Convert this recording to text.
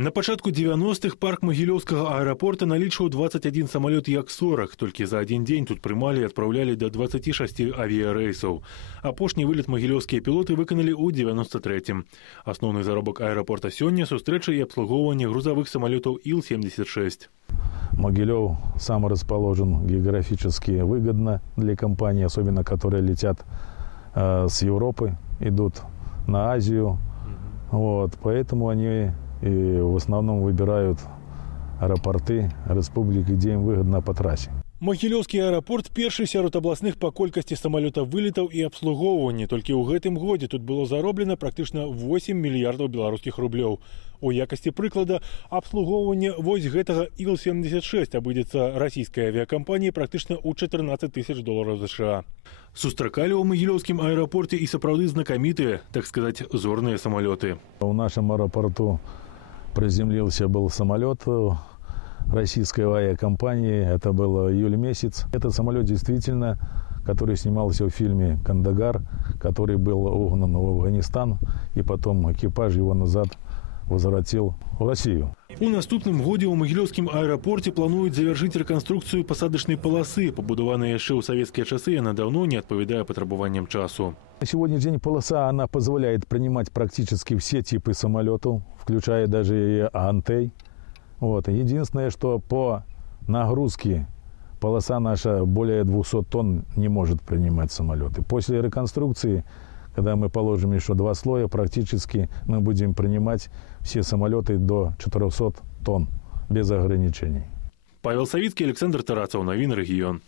На пачатку 90-х парк Магілёўскага аэрапорта налічваў 21 самолет Як-40. Толькі за один день тут прымалі і адпраўлялі до 26 авіярэйсаў. Апошні вылет магілёўскія пілоты выканалі ў 93-м. Асноўны заробак аэрапорта сёння – сустрэчы і абслугоўванне грузовых самолетаў Ил-76. Могилев сам расположен географически выгодно для компаний, особенно которые летят с Европы, идут на Азию. Вот, поэтому они и в основном выбирают аэропорты республики, где им выгодно по трассе. Магілёўскі аэрапорт першы сярод абласных па колькасці самалётаў вылетаў і абслугоўвання. Толькі ў гэтым годзе тут было зароблена практычна 8 мільярдаў беларускіх рублёў. У якасці прыклада, абслугоўванне вось гэтага Ил-76 абыдзецца расійскай авіякампаніі практычна ў $14 000 США. Сустракалі ў магілёўскім аэрапорце і сапраўды знакамітыя, так сказаць, зорныя самалёты. У нашем аэропорту приземлился был самолет российской авиакомпании. Это был июль месяц. Этот самолет действительно, который снимался в фильме «Кандагар», который был угнан в Афганистан, и потом экипаж его назад возвратил в Россию. У наступным годзе ў магілёўскім аэрапорце плануюць завяршыць рэканструкцыю пасадачнай паласы. Пабудаваная яшчэ ў савецкія часы, яна даўно не адпавядае патрабаванням часу. На сегодняшний день полоса она позволяет принимать практически все типы самолетов, включая даже и Антей. Вот. Единственное, что по нагрузке полоса наша более 200 тонн не может принимать самолеты. После реконструкции, когда мы положим еще 2 слоя, практически мы будем принимать все самолеты до 400 тонн без ограничений. Павел Савицкий, Александр Тарасов, Новин Регион.